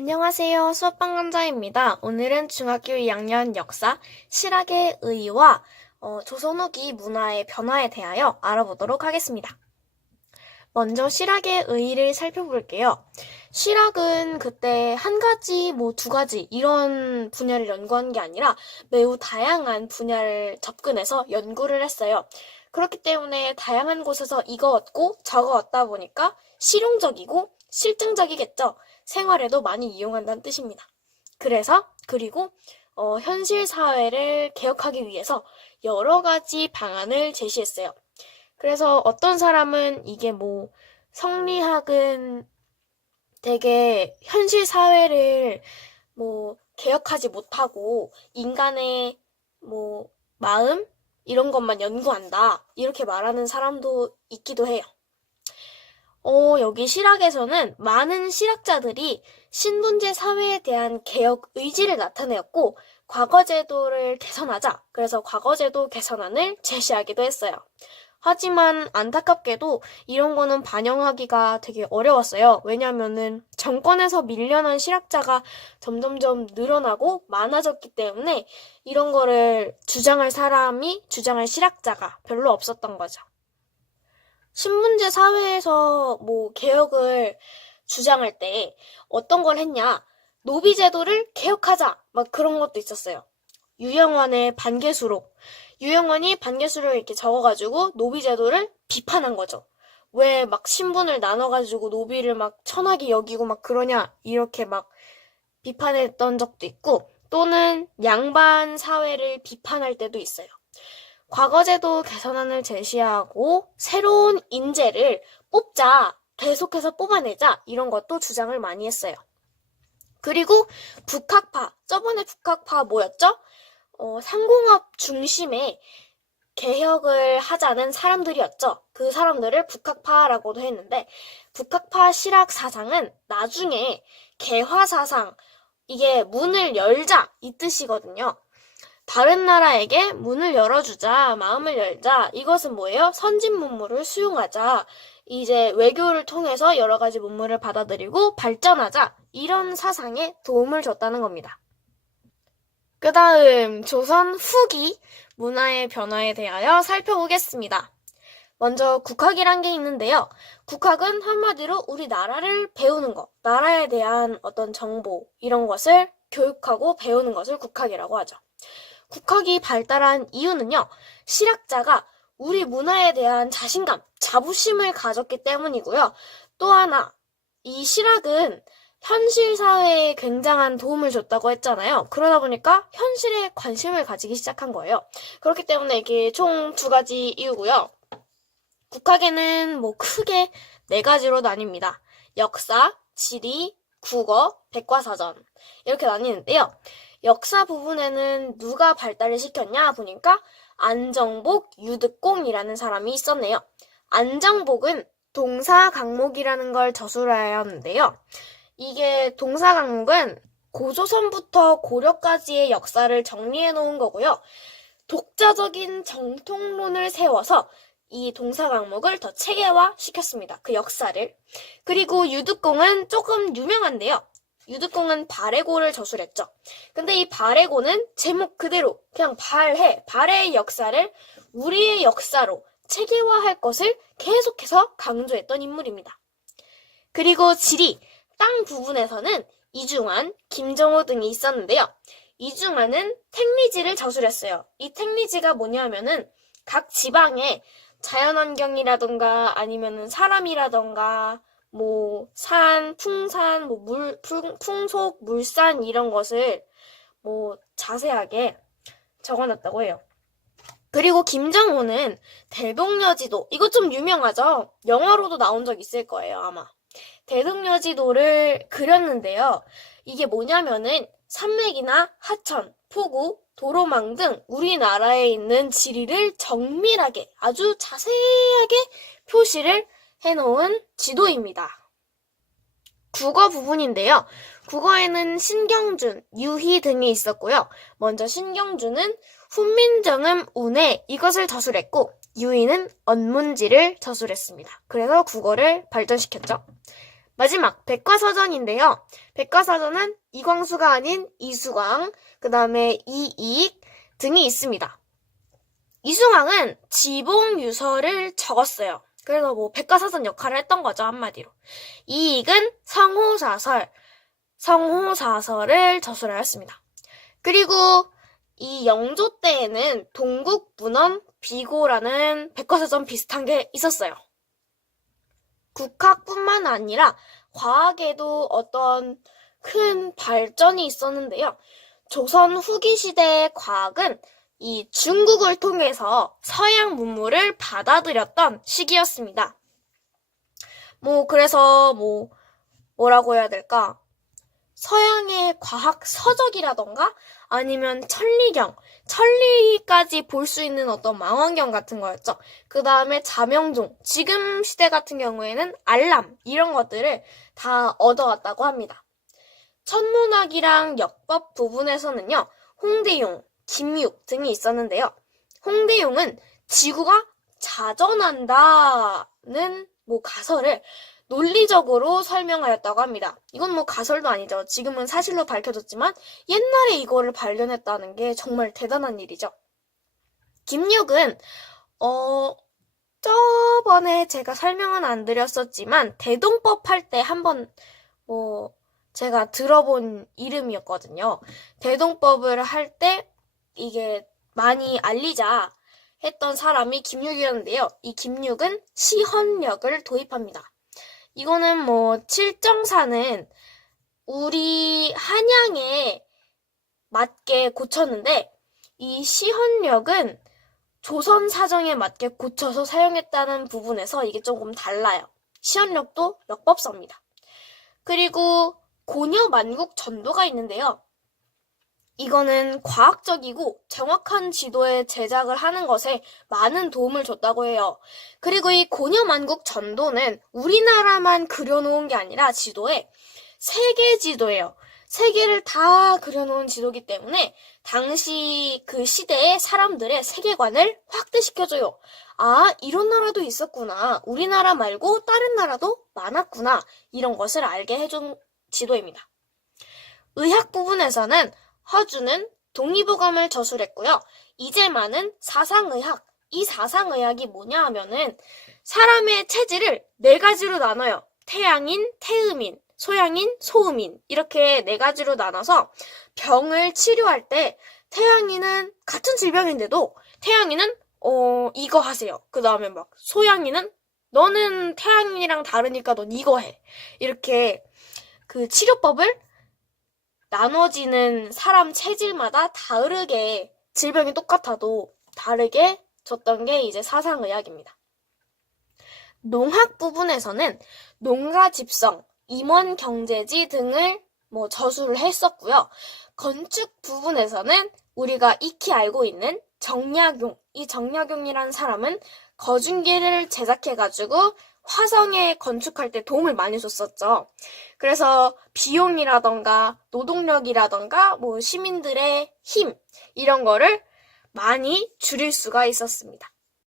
안녕하세요. 수업방 강자입니다. 오늘은 중학교 2학년 역사, 실학의 의의와 조선 후기 문화의 변화에 대하여 알아보도록 하겠습니다. 먼저 실학의 의의를 살펴볼게요. 실학은 그때 한 가지, 두 가지 이런 분야를 연구한 게 아니라 매우 다양한 분야를 접근해서 연구를 했어요. 그렇기 때문에 다양한 곳에서 이거 얻고 저거 얻다 보니까 실용적이고 실증적이겠죠. 생활에도 많이 이용한다는 뜻입니다. 그리고 현실 사회를 개혁하기 위해서 여러 가지 방안을 제시했어요. 그래서 어떤 사람은 이게 성리학은 되게 현실 사회를 개혁하지 못하고 인간의 마음 이런 것만 연구한다. 이렇게 말하는 사람도 있기도 해요. 여기 실학에서는 많은 실학자들이 신분제 사회에 대한 개혁 의지를 나타내었고, 과거제도를 개선하자. 그래서 과거제도 개선안을 제시하기도 했어요. 하지만 안타깝게도 이런 거는 반영하기가 되게 어려웠어요. 왜냐면은 정권에서 밀려난 실학자가 점점점 늘어나고 많아졌기 때문에 이런 거를 주장할 실학자가 별로 없었던 거죠. 신분제 사회에서 개혁을 주장할 때 어떤 걸 했냐? 노비제도를 개혁하자! 막 그런 것도 있었어요. 유영환의 반개수록. 유영환이 반개수를 이렇게 적어가지고 노비제도를 비판한 거죠. 왜 막 신분을 나눠가지고 노비를 막 천하게 여기고 막 그러냐? 이렇게 막 비판했던 적도 있고, 또는 양반 사회를 비판할 때도 있어요. 과거제도 개선안을 제시하고 새로운 인재를 뽑자, 계속해서 뽑아내자 이런 것도 주장을 많이 했어요. 그리고 북학파, 저번에 북학파 뭐였죠? 상공업 중심의 개혁을 하자는 사람들이었죠. 그 사람들을 북학파라고도 했는데 북학파 실학 사상은 나중에 개화 사상, 이게 문을 열자 이 뜻이거든요. 다른 나라에게 문을 열어주자, 마음을 열자. 이것은 뭐예요? 선진 문물을 수용하자. 이제 외교를 통해서 여러 가지 문물을 받아들이고 발전하자. 이런 사상에 도움을 줬다는 겁니다. 그 다음 조선 후기 문화의 변화에 대하여 살펴보겠습니다. 먼저 국학이란 게 있는데요. 국학은 한마디로 우리 나라를 배우는 것, 나라에 대한 어떤 정보 이런 것을 교육하고 배우는 것을 국학이라고 하죠. 국학이 발달한 이유는요. 실학자가 우리 문화에 대한 자신감, 자부심을 가졌기 때문이고요. 또 하나, 이 실학은 현실 사회에 굉장한 도움을 줬다고 했잖아요. 그러다 보니까 현실에 관심을 가지기 시작한 거예요. 그렇기 때문에 이게 총 두 가지 이유고요. 국학에는 크게 네 가지로 나뉩니다. 역사, 지리, 국어, 백과사전 이렇게 나뉘는데요. 역사 부분에는 누가 발달을 시켰냐 보니까 안정복, 유득공이라는 사람이 있었네요. 안정복은 동사강목이라는 걸 저술하였는데요. 이게 동사강목은 고조선부터 고려까지의 역사를 정리해 놓은 거고요. 독자적인 정통론을 세워서 이 동사강목을 더 체계화 시켰습니다. 그 역사를. 그리고 유득공은 조금 유명한데요. 유득공은 발해고를 저술했죠. 근데 이 발해고는 제목 그대로 그냥 발해의 역사를 우리의 역사로 체계화할 것을 계속해서 강조했던 인물입니다. 그리고 지리, 땅 부분에서는 이중환, 김정호 등이 있었는데요. 이중환은 택리지를 저술했어요. 이 택리지가 뭐냐면은 각 지방에 자연환경이라던가 아니면은 사람이라던가 산, 풍산, 풍속, 물산 이런 것을 자세하게 적어놨다고 해요. 그리고 김정호는 대동여지도, 이거 좀 유명하죠? 영화로도 나온 적 있을 거예요, 아마. 대동여지도를 그렸는데요. 이게 뭐냐면은 산맥이나 하천, 포구, 도로망 등 우리나라에 있는 지리를 정밀하게 아주 자세하게 표시를 해놓은 지도입니다. 국어 부분인데요. 국어에는 신경준, 유희 등이 있었고요. 먼저 신경준은 훈민정음 운해 이것을 저술했고 유희는 언문지를 저술했습니다. 그래서 국어를 발전시켰죠. 마지막 백과사전인데요. 백과사전은 이광수가 아닌 이수광, 그 다음에 이익 등이 있습니다. 이수광은 지봉유서를 적었어요. 그래서 뭐 백과사전 역할을 했던 거죠, 한마디로. 이익은 성호사설을 저술하였습니다. 그리고 이 영조 때에는 동국문헌 비고라는 백과사전 비슷한 게 있었어요. 국학뿐만 아니라 과학에도 어떤 큰 발전이 있었는데요. 조선 후기 시대의 과학은 이 중국을 통해서 서양 문물을 받아들였던 시기였습니다. 그래서 뭐라고 해야 될까? 서양의 과학 서적이라던가 아니면 천리까지 볼 수 있는 어떤 망원경 같은 거였죠. 그 다음에 자명종, 지금 시대 같은 경우에는 알람, 이런 것들을 다 얻어왔다고 합니다. 천문학이랑 역법 부분에서는요, 홍대용, 김육 등이 있었는데요. 홍대용은 지구가 자전한다는 가설을 논리적으로 설명하였다고 합니다. 이건 가설도 아니죠. 지금은 사실로 밝혀졌지만 옛날에 이거를 발견했다는 게 정말 대단한 일이죠. 김육은 저번에 제가 설명은 안 드렸었지만 대동법 할 때 한번 제가 들어본 이름이었거든요. 대동법을 할 때 이게 많이 알리자 했던 사람이 김육이었는데요. 이 김육은 시헌력을 도입합니다. 이거는 칠정사는 우리 한양에 맞게 고쳤는데 이 시헌력은 조선 사정에 맞게 고쳐서 사용했다는 부분에서 이게 조금 달라요. 시헌력도 역법서입니다. 그리고 고려만국 전도가 있는데요. 이거는 과학적이고 정확한 지도의 제작을 하는 것에 많은 도움을 줬다고 해요. 그리고 이 고려만국 전도는 우리나라만 그려놓은 게 아니라 지도에 세계 지도예요. 세계를 다 그려놓은 지도이기 때문에 당시 그 시대의 사람들의 세계관을 확대시켜줘요. 아, 이런 나라도 있었구나. 우리나라 말고 다른 나라도 많았구나. 이런 것을 알게 해준 지도입니다. 의학 부분에서는 허주는 동의보감을 저술했고요. 이재만은 사상의학. 이 사상의학이 뭐냐 하면은 사람의 체질을 4가지로 나눠요. 태양인, 태음인, 소양인, 소음인 이렇게 4가지로 나눠서 병을 치료할 때 태양인은 같은 질병인데도 태양인은 이거 하세요. 그 다음에 소양인은 너는 태양인이랑 다르니까 넌 이거 해. 이렇게 그 치료법을 나눠지는 사람 체질마다 다르게 질병이 똑같아도 다르게 줬던 게 이제 사상의학입니다. 농학 부분에서는 농가집성, 임원경제지 등을 저술을 했었고요. 건축 부분에서는 우리가 익히 알고 있는 정약용, 이 정약용이라는 사람은 거중기를 제작해가지고 화성에 건축할 때 도움을 많이 줬었죠. 그래서 비용이라던가 노동력이라던가 시민들의 힘 이런 거를 많이 줄일 수가 있었습니다.